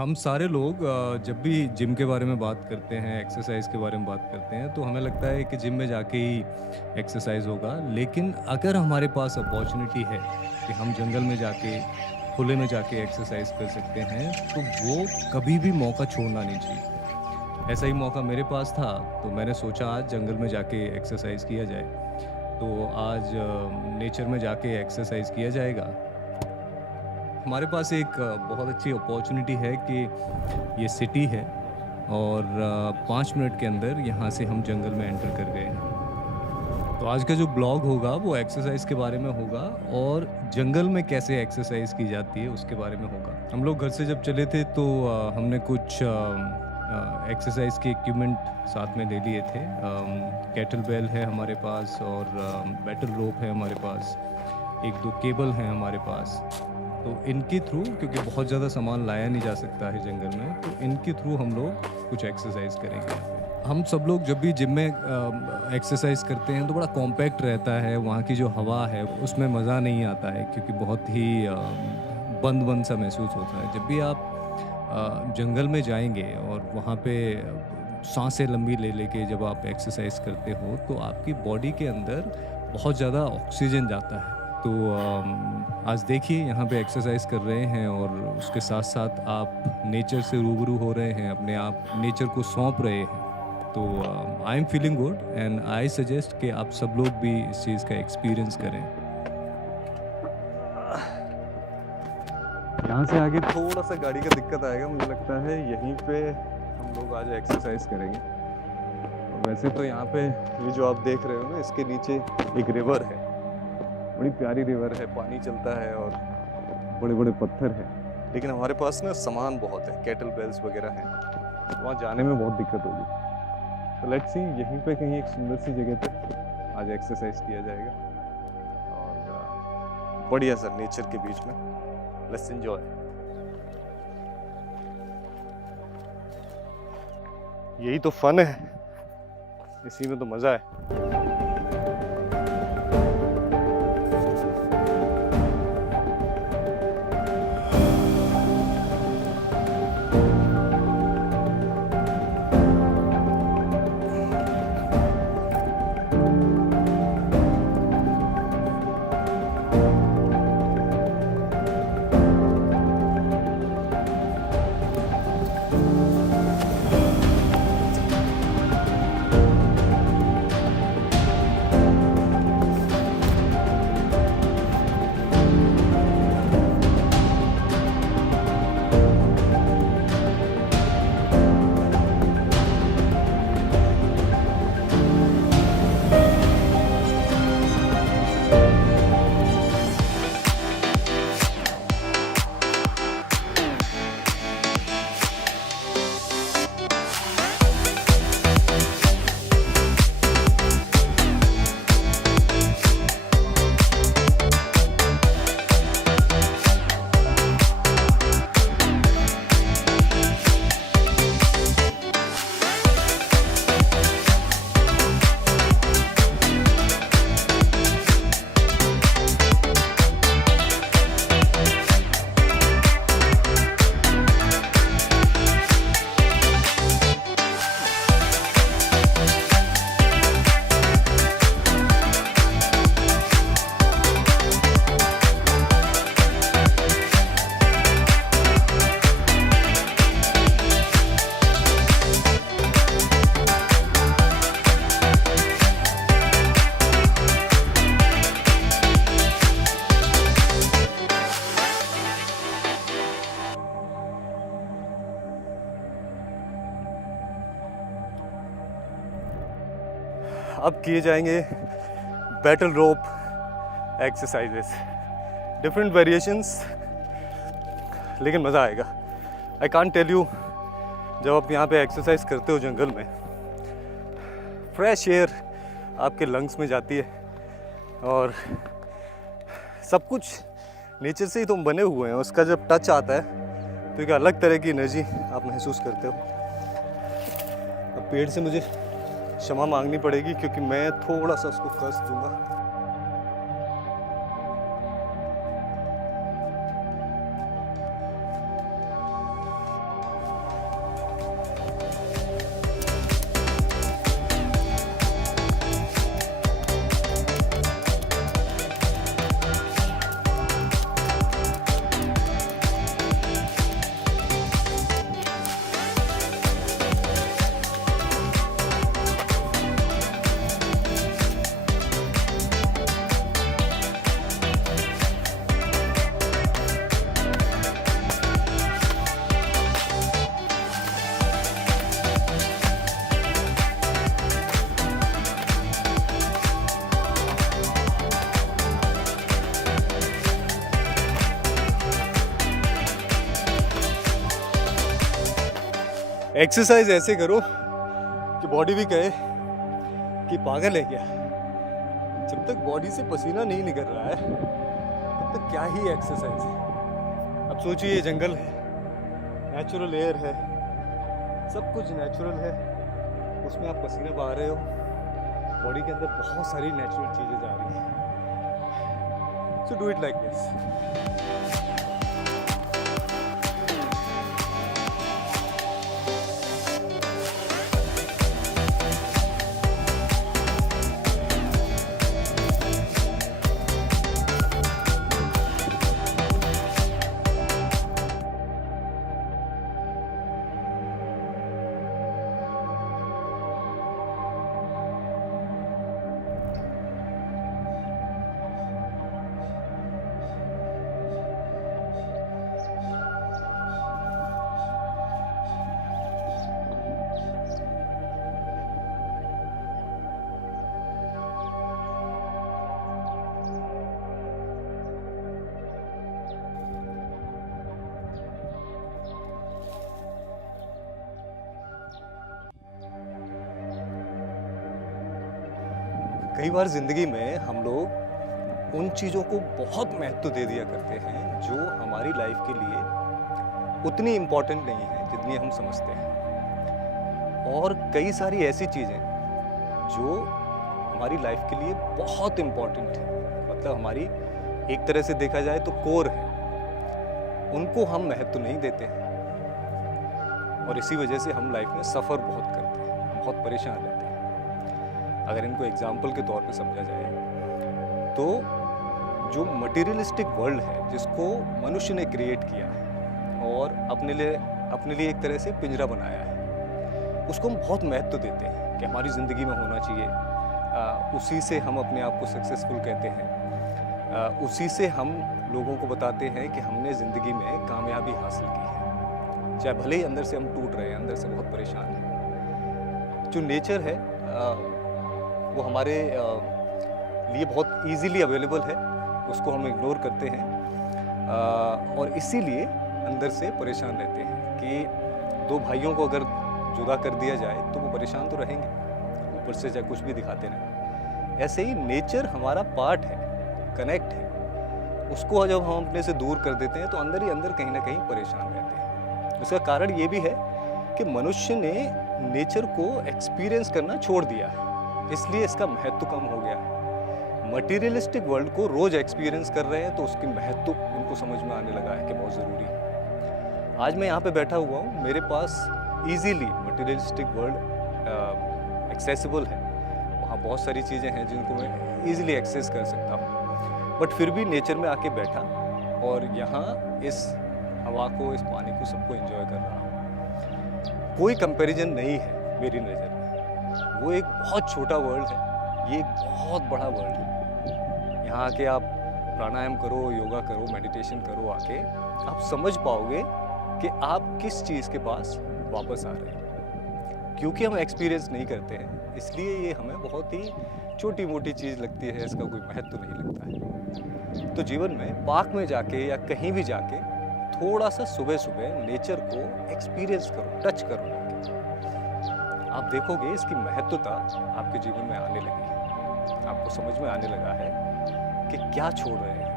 हम सारे लोग जब भी जिम के बारे में बात करते हैं, एक्सरसाइज के बारे में बात करते हैं, तो हमें लगता है कि जिम में जाके ही एक्सरसाइज होगा। लेकिन अगर हमारे पास अपॉर्चुनिटी है कि हम जंगल में जाके, खुले में जाके एक्सरसाइज कर सकते हैं, तो वो कभी भी मौका छोड़ना नहीं चाहिए। ऐसा ही मौका मेरे पास था, तो मैंने सोचा आज जंगल में जाके एक्सरसाइज किया जाए। तो आज नेचर में जाके एक्सरसाइज किया जाएगा। हमारे पास एक बहुत अच्छी अपॉर्चुनिटी है कि ये सिटी है और 5 मिनट के अंदर यहाँ से हम जंगल में एंटर कर गए हैं। तो आज का जो ब्लॉग होगा वो एक्सरसाइज के बारे में होगा और जंगल में कैसे एक्सरसाइज की जाती है उसके बारे में होगा। हम लोग घर से जब चले थे तो हमने कुछ एक्सरसाइज के इक्विपमेंट साथ में ले लिए थे। कैटल बेल है हमारे पास और बैटल रोप है हमारे पास, 1-2 केबल हैं हमारे पास। तो इनके थ्रू, क्योंकि बहुत ज़्यादा सामान लाया नहीं जा सकता है जंगल में, तो इनके थ्रू हम लोग कुछ एक्सरसाइज करेंगे यहाँ पे। हम सब लोग जब भी जिम में एक्सरसाइज करते हैं तो बड़ा कॉम्पैक्ट रहता है, वहाँ की जो हवा है उसमें मज़ा नहीं आता है, क्योंकि बहुत ही बंद बंद सा महसूस होता है। जब भी आप जंगल में जाएंगे और वहाँ पे सांसें लंबी ले लेके जब आप एक्सरसाइज करते हो तो आपकी बॉडी के अंदर बहुत ज़्यादा ऑक्सीजन जाता है। तो आज देखिए यहाँ पे एक्सरसाइज कर रहे हैं और उसके साथ साथ आप नेचर से रूबरू हो रहे हैं, अपने आप नेचर को सौंप रहे हैं। तो I am feeling good and I suggest कि आप सब लोग भी इस चीज़ का एक्सपीरियंस करें। यहाँ से आगे थोड़ा सा गाड़ी का दिक्कत आएगा, मुझे लगता है यहीं पे हम लोग आज एक्सरसाइज करेंगे। और वैसे तो यहाँ पे ये जो आप देख रहे हो ना, इसके नीचे एक रिवर है, बड़ी प्यारी रिवर है, पानी चलता है और बड़े बड़े पत्थर हैं। लेकिन हमारे पास ना सामान बहुत है, कैटल बेल्स वगैरह हैं, वहाँ जाने में बहुत दिक्कत होगी। तो लेट्स सी, यहीं पे कहीं एक सुंदर सी जगह पे आज एक्सरसाइज किया जाएगा और बढ़िया सा नेचर के बीच में। Let's enjoy. यही तो फन है, इसी में तो मजा है। अब किए जाएंगे बैटल रोप एक्सरसाइजेस, डिफरेंट वेरिएशंस, लेकिन मज़ा आएगा। आई कांट टेल यू, जब आप यहाँ पे एक्सरसाइज करते हो जंगल में, फ्रेश एयर आपके लंग्स में जाती है और सब कुछ नेचर से ही तुम बने हुए हैं, उसका जब टच आता है तो एक अलग तरह की एनर्जी आप महसूस करते हो। अब पेड़ से मुझे क्षमा मांगनी पड़ेगी क्योंकि मैं थोड़ा सा उसको कस दूंगा। एक्सरसाइज ऐसे करो कि बॉडी भी कहे कि पागल है क्या। जब तक बॉडी से पसीना नहीं निकल रहा है तब तक क्या ही एक्सरसाइज है। अब सोचिए ये जंगल है, नेचुरल एयर है, सब कुछ नेचुरल है, उसमें आप पसीने बहा रहे हो, बॉडी के अंदर बहुत सारी नेचुरल चीज़ें जा रही हैं। So do it like this. कई बार ज़िंदगी में हम लोग उन चीज़ों को बहुत महत्व दे दिया करते हैं जो हमारी लाइफ के लिए उतनी इम्पोर्टेंट नहीं है जितनी हम समझते हैं। और कई सारी ऐसी चीज़ें जो हमारी लाइफ के लिए बहुत इम्पोर्टेंट है, मतलब हमारी एक तरह से देखा जाए तो कोर है, उनको हम महत्व नहीं देते हैं। और इसी वजह से हम लाइफ में सफ़र बहुत करते हैं, बहुत परेशान रहते हैं। अगर इनको एग्जाम्पल के तौर पे समझा जाए तो जो मटेरियलिस्टिक वर्ल्ड है जिसको मनुष्य ने क्रिएट किया है और अपने लिए एक तरह से पिंजरा बनाया है, उसको हम बहुत महत्व देते हैं कि हमारी ज़िंदगी में होना चाहिए। उसी से हम अपने आप को सक्सेसफुल कहते हैं, उसी से हम लोगों को बताते हैं कि हमने ज़िंदगी में कामयाबी हासिल की है, चाहे भले ही अंदर से हम टूट रहे हैं, अंदर से बहुत परेशान हैं। जो नेचर है वो हमारे लिए बहुत इजीली अवेलेबल है, उसको हम इग्नोर करते हैं और इसीलिए अंदर से परेशान रहते हैं कि दो भाइयों को अगर जुदा कर दिया जाए तो वो परेशान तो रहेंगे, ऊपर से चाहे कुछ भी दिखाते रहें। ऐसे ही नेचर हमारा पार्ट है, कनेक्ट है, उसको जब हम अपने से दूर कर देते हैं तो अंदर ही अंदर कहीं ना कहीं परेशान रहते हैं। उसका कारण ये भी है कि मनुष्य ने नेचर को एक्सपीरियंस करना छोड़ दिया है, इसलिए इसका महत्व कम हो गया है। मटेरियलिस्टिक वर्ल्ड को रोज एक्सपीरियंस कर रहे हैं तो उसकी महत्व उनको समझ में आने लगा है कि बहुत ज़रूरी है। आज मैं यहाँ पे बैठा हुआ हूँ, मेरे पास इजीली मटेरियलिस्टिक वर्ल्ड एक्सेसिबल है, वहाँ बहुत सारी चीज़ें हैं जिनको मैं इजीली एक्सेस कर सकता हूँ, बट फिर भी नेचर में आके बैठा और यहाँ इस हवा को, इस पानी को, सबको एंजॉय कर रहा हूँ। कोई कंपैरिजन नहीं है मेरी नज़र में, वो एक बहुत छोटा वर्ल्ड है, ये एक बहुत बड़ा वर्ल्ड है। यहाँ आके आप प्राणायाम करो, योगा करो, मेडिटेशन करो, आके आप समझ पाओगे कि आप किस चीज़ के पास वापस आ रहे हैं। क्योंकि हम एक्सपीरियंस नहीं करते हैं इसलिए ये हमें बहुत ही छोटी मोटी चीज़ लगती है, इसका कोई महत्व नहीं लगता है। तो जीवन में पार्क में जाके या कहीं भी जाके थोड़ा सा सुबह सुबह नेचर को एक्सपीरियंस करो, टच करो, आप देखोगे इसकी महत्वता आपके जीवन में आने लगी है। आपको समझ में आने लगा है कि क्या छोड़ रहे हैं,